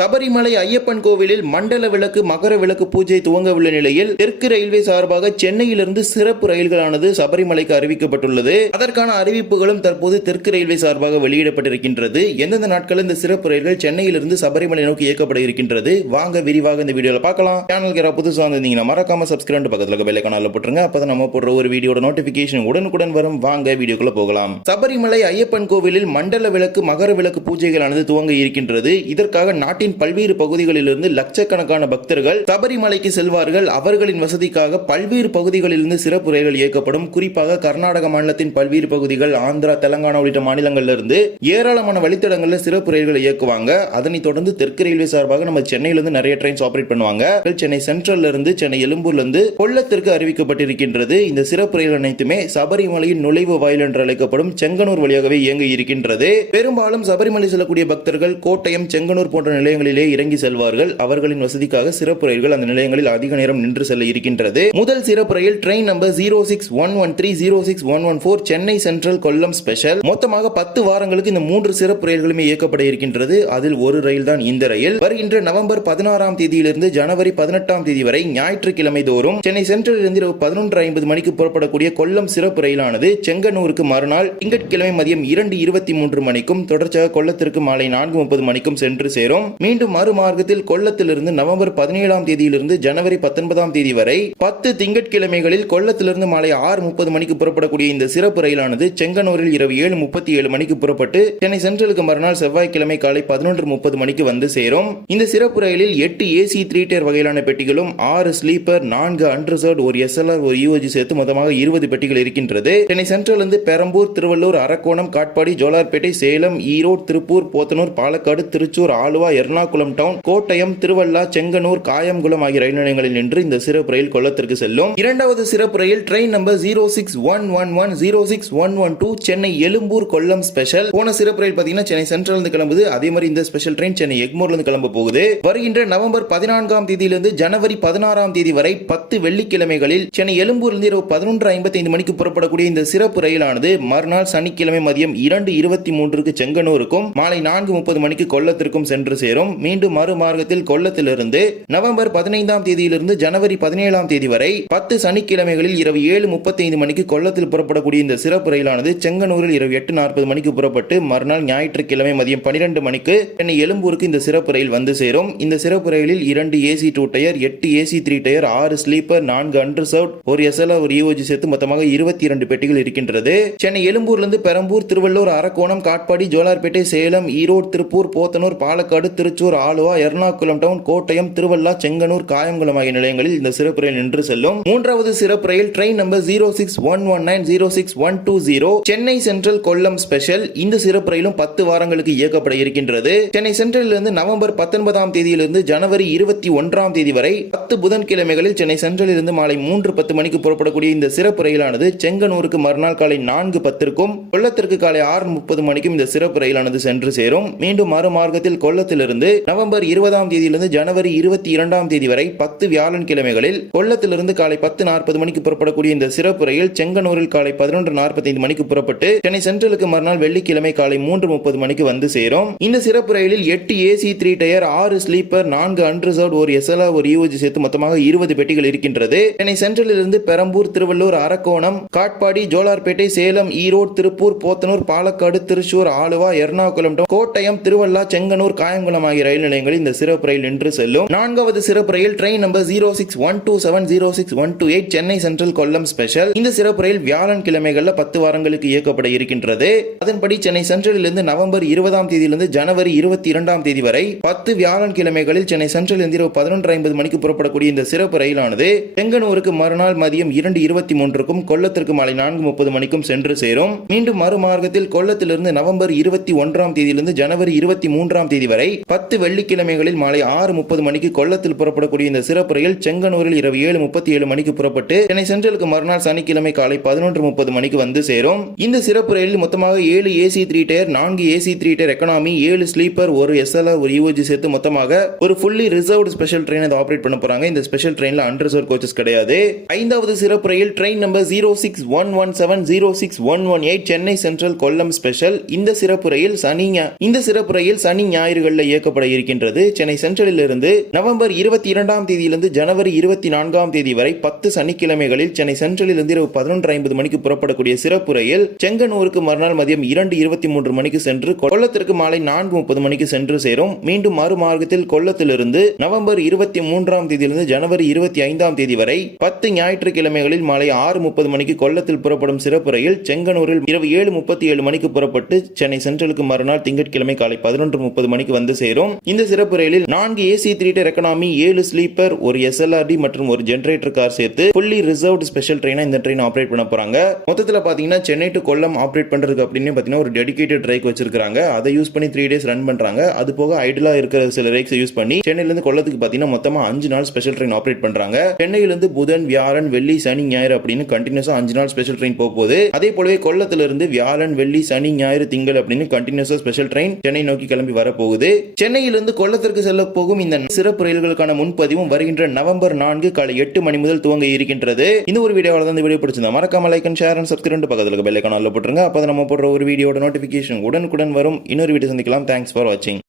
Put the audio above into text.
சபரிமலை ஐயப்பன் கோவிலில் மண்டல விளக்கு மகர விளக்கு பூஜை துவங்கவுள்ள நிலையில் தெற்கு ரயில்வே சார்பாக சென்னையிலிருந்து சிறப்பு ரயில்களானது சபரிமலைக்கு அறிவிக்கப்பட்டுள்ளது. அதற்கான அறிவிப்புகளும் தற்போது தெற்கு ரயில்வே சார்பாக வெளியிடப்பட்டிருக்கின்றது. எந்தெந்த நாட்கள் இந்த சிறப்பு ரயில்கள் சென்னையிலிருந்து சபரிமலை நோக்கி இயக்கப்பட இருக்கின்றது? வாங்க விரிவாக இந்த வீடியோல பார்க்கலாம். சேனலுக்கு யாராவது புதுசாக வந்திருந்தீங்கன்னா மறக்காம சப்ஸ்கிரைப் பக்கத்துல இருக்க பெல் கனால போட்டுருங்க. அப்பதான் நம்ம போடுற ஒரு வீடியோட நோட்டிபிகேஷன் உடனுக்குடன் வரும். வாங்க வீடியோக்குள்ள போகலாம். சபரிமலை ஐயப்பன் கோவிலில் மண்டல விளக்கு மகர விளக்கு பூஜைகளானது துவங்க இருக்கின்றது. இதற்காக நாட்டு நாட்டின் பல்வேறு பகுதிகளிலிருந்து லட்சக்கணக்கான பக்தர்கள் சபரிமலைக்கு செல்வார்கள். அவர்களின் வசதிக்காக பல்வேறு பகுதிகளிலிருந்து சிறப்பு ரயில்கள் இயக்கப்படும். குறிப்பாக கர்நாடக மாநிலத்தின் பல்வேறு பகுதிகள் ஆந்திரா தெலங்கானா உள்ளிட்ட மாநிலங்களிலிருந்து ஏராளமான வழித்தடங்களில் சிறப்பு ரயில்களை இயக்குவாங்க. அதனைத் தொடர்ந்து தெற்கு ரயில்வே சார்பாக நம்ம சென்னையிலிருந்து நிறைய ட்ரெயின்ஸ் ஆபரேட் பண்ணுவாங்க. சென்னை சென்ட்ரல்ல இருந்து சென்னை எழும்பூர்ல இருந்து கொல்லத்திற்கு அறிவிக்கப்பட்டிருக்கின்றது. இந்த சிறப்பு ரயில் அனைத்துமே சபரிமலையின் நுழைவு வாயில் என்று அழைக்கப்படும் செங்கனூர் வழியாகவே இயங்க இருக்கின்றது. பெரும்பாலும் சபரிமலை செல்லக்கூடிய பக்தர்கள் கோட்டயம் செங்கனூர் போன்ற நிலை நிலையங்களிலே இறங்கி செல்வார்கள். அவர்களின் வசதிக்காக சிறப்பு ரயில்கள் அந்த நிலையங்களில் அதிக நேரம் நின்று செல்ல இருக்கின்றது. முதல் சிறப்பு ரயில் train number zero six one one three zero six one one four Chennai central Kollam special. மொத்தமாக பத்து வாரங்களுக்கு இந்த மூன்று சிறப்பு ரயில்களுமே இயக்கப்பட இருக்கின்றது. அதில் ஒரு ரயில் தான் இந்த ரயில். வருகின்ற நவம்பர் பதினாறாம் தேதியிலிருந்து ஜனவரி பதினெட்டாம் தேதி வரை ஞாயிற்றுக்கிழமை தோறும் சென்னை சென்ட்ரல் இருந்து இரவு பதினொன்று ஐம்பது மணிக்கு புறப்படக்கூடிய கொல்லம் சிறப்பு ரயிலானது செங்கனூருக்கு மறுநாள் திங்கட்கிழமை மதியம் இரண்டு இருபத்தி மூன்று மணிக்கும் தொடர்ச்சியாக கொல்லத்திற்கு மாலை நான்கு முப்பது மணிக்கும் சென்று சேரும். மீண்டும் மறுமார்க்கத்தில் கொல்லத்திலிருந்து நவம்பர் பதினேழாம் தேதியிலிருந்து ஜனவரி பத்தொன்பதாம் தேதி வரை பத்து திங்கட்கிழமைகளில் கொல்லத்திலிருந்து மாலை ஆறு முப்பது மணிக்கு புறப்படக்கூடிய இந்த சிறப்பு ரயிலானது செங்கனூரில் இரவு ஏழு முப்பத்தி ஏழு மணிக்கு புறப்பட்டு சென்னை சென்ட்ரலுக்கு மறுநாள் செவ்வாய்க்கிழமை காலை பதினொன்று முப்பது மணிக்கு வந்து சேரும். இந்த சிறப்பு ரயிலில் எட்டு ஏசி த்ரீ டயர் வகையிலான பெட்டிகளும் ஆறு ஸ்லீப்பர் நான்கு அன்ரிசர்வ் ஒரு எஸ்எல்ஆர் ஒரு யூஜி சேர்த்து மொத்தமாக இருபது பெட்டிகள் இருக்கின்றது. சென்னை சென்ட்ரல் இருந்து பெரம்பூர் திருவள்ளூர் அரக்கோணம் காட்பாடி ஜோலார்பேட்டை சேலம் ஈரோடு திருப்பூர் போத்தனூர் பாலக்காடு திருச்சூர் ஆலுவா எர்ணாகுளம் டவுன் கோட்டயம் திருவள்ளா செங்கனூர் காயம்குளம் ஆகிய ரயில் நிலையங்களில் நின்று இந்த சிறப்பு ரயில் கொல்லத்திற்கு செல்லும். இரண்டாவது சிறப்பு ரயில் train number zero six one one one zero six one one two Chennai Egmore Kollam special. போன சிறப்பு ரயில் பாத்தீங்கன்னா சென்னை சென்ட்ரல் இருந்து கிளம்புது. அதே மாதிரி இந்த ஸ்பெஷல் ட்ரெயின் சென்னை எக்மோர்ல இருந்து கிளம்ப போகுது. வருகின்ற நவம்பர் பதினான்காம் தேதியிலிருந்து ஜனவரி பதினாறாம் தேதி வரை பத்து வெள்ளிக்கிழமைகளில் சென்னை எழும்பூரிலிருந்து இரவு பதினொன்று ஐம்பத்தி ஐந்து மணிக்கு புறப்படக்கூடிய இந்த சிறப்பு ரயிலானது மறுநாள் சனிக்கிழமை மதியம் இரண்டு இருபத்தி மூன்றுக்கு செங்கனூருக்கும் மாலை நான்கு முப்பது மணிக்கு கொல்லத்திற்கும் சென்று சேரும். மீண்டும் மறுமார்க்கத்தில் கொல்லத்திலிருந்து நவம்பர் பதினைந்தாம் தேதியிலிருந்து ஜனவரி பதினேழாம் தேதி வரை பத்து சனிக்கிழமைகளில் இரவு ஏழு முப்பத்தைந்து மணிக்கு கொல்லத்தில் புறப்படக்கூடிய இந்த சிறப்பு ரயிலானது செங்கனூரில் இரவு எட்டு நாற்பது மணிக்கு புறப்பட்டு மறுநாள் ஞாயிற்றுக்கிழமை மதியம் பனிரெண்டு மணிக்கு சென்னை எழும்பூருக்கு இந்த சிறப்பு ரயில் வந்து சேரும். இந்த சிறப்பு ரயிலில் இரண்டு ஏசி டூ டயர் எட்டு ஏசி த்ரீ டயர் ஆறு ஸ்லீப்பர் நான்கு அன்ரிசர்வ் ஒரு எஸ்எல்ஆர் ஒரு யூஓஜி சேர்த்து மொத்தமாக இருபத்தி இரண்டு பெட்டிகள் இருக்கின்றது. சென்னை எழும்பூர்லிருந்து பெரம்பூர் திருவள்ளூர் அரக்கோணம் காட்பாடி ஜோலார்பேட்டை சேலம் ஈரோடு திருப்பூர் போத்தனூர் பாலக்காடு திரு திருச்சூர் ஆலுவா எர்ணாகுளம் டவுன் கோட்டயம் திருவள்ளா செங்கனூர் காயங்குளம் ஆகிய நிலையங்களில் இந்த சிறப்பு ரயில் நின்று செல்லும். மூன்றாவது சிறப்பு ரயில் train number zero six one one nine zero six one two zero Chennai central Kollam special இந்த சிறப்பு ரயிலும் பத்து வாரங்களுக்கு இயக்கப்பட இருக்கின்றது. சென்னை சென்ட்ரலில் இருந்து நவம்பர் பத்தொன்பதாம் தேதியிலிருந்து ஜனவரி இருபத்தி ஒன்றாம் தேதி வரை பத்து புதன்கிழமைகளில் சென்னை சென்ட்ரலில் இருந்து மாலை மூன்று பத்து மணிக்கு புறப்படக்கூடிய இந்த சிறப்பு ரயிலானது செங்கனூருக்கு மறுநாள் காலை நான்கு பத்திற்கும் கொல்லத்திற்கு காலை ஆறு முப்பது மணிக்கும் இந்த சிறப்பு ரயிலானது சென்று சேரும். மீண்டும் மறுமார்க்கத்தில் கொல்லத்திலிருந்து நவம்பர் இருபதாம் தேதியிலிருந்து ஜனவரி இருபத்தி இரண்டாம் தேதி வரை பத்து வியாழன் கிழமைகளில் கொல்லத்திலிருந்து காலை பத்து நாற்பது மணிக்கு புறப்படக்கூடிய இந்த சிறப்பு ரயில் செங்கனூரில் காலை பதினொன்று நாற்பத்தைந்து மணிக்கு புறப்பட்டு சென்னை சென்ட்ரலுக்கு மறுநாள் வெள்ளிக்கிழமை காலை மூன்று முப்பது மணிக்கு வந்து சேரும். இந்த சிறப்பு ரயிலில் எட்டு ஏசி த்ரீ டயர் ஆறு ஸ்லீப்பர் நான்கு அன்ரிசர்வ் ஒரு எஸ்எல்ஆர் ஒரு யூஜி சேர்த்து மொத்தமாக இருபது பெட்டிகள் இருக்கின்றது. சென்னை சென்ட்ரலில் இருந்து பெரம்பூர் திருவள்ளூர் அரக்கோணம் காட்பாடி ஜோலார்பேட்டை சேலம் ஈரோடு திருப்பூர் போத்தனூர் பாலக்காடு திருச்சூர் ஆலுவா எர்ணாகுளம் கோட்டயம் திருவள்ளா செங்கனூர் காயங்குளம் ஆகிய ரயில் நிலையங்களில் இந்த சிறப்பு ரயில் நின்று செல்லும். நான்காவது சிறப்பு ரயில் train number zero six one two seven zero six one two eight Chennai central Kollam special இந்த சிறப்பு ரயில் வியாழன் கிழமைகள்ல பத்து வாரங்களுக்கு இயக்கப்பட இருக்கின்றது. அதன்படி சென்னை சென்ட்ரலில் இருந்து நவம்பர் இருபதாம் தேதியிலிருந்து ஜனவரி இருபத்தி இரண்டாம் தேதி வரை பத்து வியாழன் கிழமைகளில் சென்னை சென்ட்ரல் இருந்து இரவு பதினொன்று ஐம்பது மணிக்கு புறப்படக்கூடிய இந்த சிறப்பு ரயிலானது செங்கனூருக்கு மறுநாள் மதியம் இரண்டு இருபத்தி மூன்றுக்கும் கொல்லத்திற்கு மாலை நான்கு முப்பது மணிக்கும் சென்று சேரும். மீண்டும் மறுமார்க்கத்தில் கொல்லத்திலிருந்து நவம்பர் இருபத்தி ஒன்றாம் தேதியிலிருந்து ஜனவரி இருபத்தி மூன்றாம் தேதி வரை பத்து வெள்ளிக்கிழமைகளில் மாலை ஆறு முப்பது மணிக்கு கொல்லத்தில் புறப்படக்கூடிய இந்த சிறப்பு ரயில் செங்கனூரில் இரவு ஏழு முப்பத்தி ஏழு மணிக்கு புறப்பட்டு சென்னை சென்ட்ரலுக்கு மறுநாள் சனிக்கிழமை காலை பதினொன்று முப்பது மணிக்கு வந்து சேரும். இந்த சிறப்பு ரயிலில் மொத்தமாக ஏழு ஏசி த்ரீ டயர் நான்கு ஏசி த்ரீ டயர் எக்கனாமி ஏழு ஸ்லீப்பர் ஒரு எஸ்எல்ஆர் ஒரு யூஜி சேர்த்து மொத்தமாக ஒரு ஃபுல்லி ரிசர்வ்டு ஸ்பெஷல் ட்ரெயின் அதை ஆப்ரேட் பண்ண போறாங்க. இந்த ஸ்பெஷல் ட்ரெயினில் அன்ரிசர்வ் கோச்சஸ் கிடையாது. ஐந்தாவது சிறப்பு ரயில் train number zero six one one seven zero six one one eight Chennai central Kollam special இந்த சிறப்பு ரயில் சனி இந்த சிறப்பு ரயில் சனி ஞாயிறுகளில் இயக்க இயக்கப்பட இருக்கின்றது. சென்னை சென்ட்ரலில் இருந்து நவம்பர் இருபத்தி இரண்டாம் தேதியிலிருந்து ஜனவரி இருபத்தி நான்காம் தேதி வரை பத்து சனிக்கிழமைகளில் சென்னை சென்ட்ரலில் இருந்து இரவு பதினொன்று ஐம்பது மணிக்கு புறப்படக்கூடிய சிறப்பு ரயில் செங்கனூருக்கு மறுநாள் மதியம் இரண்டு இருபத்தி மூன்று மணிக்கு சென்று கொல்லத்திற்கு மாலை நான்கு முப்பது மணிக்கு சென்று சேரும். மீண்டும் மறுமார்க்கத்தில் கொல்லத்திலிருந்து நவம்பர் இருபத்தி மூன்றாம் தேதியிலிருந்து ஜனவரி இருபத்தி ஐந்தாம் தேதி வரை பத்து ஞாயிற்றுக்கிழமைகளில் மாலை ஆறு முப்பது மணிக்கு கொல்லத்தில் புறப்படும் சிறப்பு ரயில் செங்கனூரில் இரவு ஏழு முப்பத்தி ஏழு மணிக்கு புறப்பட்டு சென்னை சென்ட்ரலுக்கு மறுநாள் திங்கட்கிழமை காலை பதினொன்று முப்பது மணிக்கு வந்து சேரும். இந்த சிறப்பு ரயிலில் நான்கு ஏசி த்ரீ டயர் எக்கனாமி ஏழு ஸ்லீப்பர் ஒரு எஸ்எல்ஆர்டி மற்றும் ஒரு ஜென்ரேட்டர் கார் சேர்த்து ஃபுல்லி ரிசர்வ்டு ஸ்பெஷல் ட்ரெயினாக இந்த ட்ரெயின் ஆப்ரேட் பண்ண போகிறாங்க மொத்தத்தில் பார்த்தீங்கன்னா சென்னை டு கொல்லம் ஆப்ரேட் பண்ணுறதுக்கு அப்படின்னு பார்த்தீங்கன்னா ஒரு டெடிக்கேட்டட் ட்ரைக் வச்சிருக்காங்க அதை யூஸ் பண்ணி த்ரீ டேஸ் ரன் பண்ணுறாங்க அது போக ஐடலா இருக்கிற சில ரேக்ஸை யூஸ் பண்ணி சென்னையிலேருந்து கொல்லத்துக்கு பார்த்தீங்கன்னா மொத்தமாக அஞ்சு நாள் ஸ்பெஷல் ட்ரெயின் ஆப்ரேட் பண்ணுறாங்க சென்னையிலேருந்து புதன் வியாழன் வெள்ளி சனி ஞாயிறு அப்படின்னு கண்டினியூஸாக அஞ்சு நாள் ஸ்பெஷல் ட்ரெயின் போக போகுது. அதே போலவே கொல்லத்திலிருந்து வியாழன் வெள்ளி சனி ஞாயிறு திங்கள் அப்படின்னு கண்டினியூஸாக ஸ்பெஷல் ட்ரெயின் சென்னை நோக்கி கிளம்பி வரப்போகுது. சென்னையிலிருந்து கொல்லத்திற்கு செல்ல போகும் இந்த சிறப்பு ரயில்களுக்கான முன்பதிவும் வருகின்ற நவம்பர் நான்கு காலை எட்டு மணி முதல் துவங்க இருக்கின்றது. இந்த ஒரு வீடியோவில் தான் இந்த வீடியோ பிடிச்சிருந்தா மறக்காம like and share and subscribe பக்கத்தில் பெல்லைக்கான போட்டுருங்க. அப்போ நம்ம போடுற ஒரு வீடியோட நோட்டிஃபிகேஷன் உடனுக்குடன் வரும். இன்னொரு வீடியோ சந்திக்கலாம். தேங்க்ஸ் ஃபார் வாட்சிங்